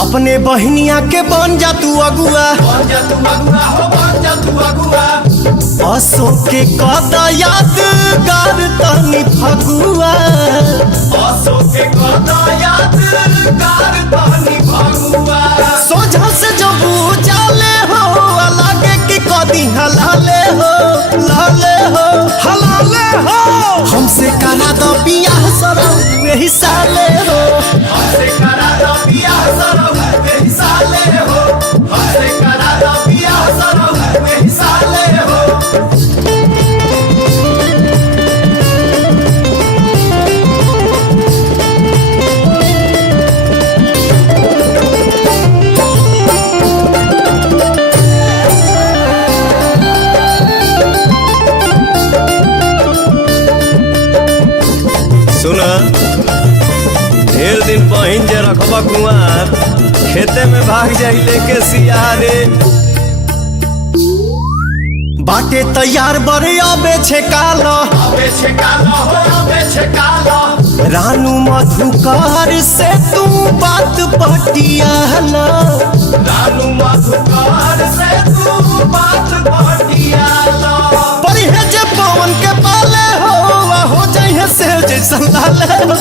अपने बहनिया के बन जा तू अगुआ, अशोक के कदा यादगार तनी फगुआ, सोझा से जब जाले हो लागे कि कदी हलाले हो, लाले हो हलाले हो। हमसे करा दो बियाह सरो यही साले हो, हमसे करा दो बियाह सरो यही साले हो, हमसे करा दो बियाह सरो यही साले हो। सुना ढेर दिन पहिन जे रखबा कुआर, खेते में भाग जाई लेके सियारे। बाटे तैयार बड़े आबे छे काला, रानू मधुकार से तू बात पटियाला, रानू मधुकार से तू बात पटियाला। पढ़े जे पवन के पाले हो जाइए से जैसा लाले हो,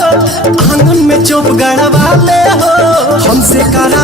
आंगन में चोप गड़वाले हो। हमसे करा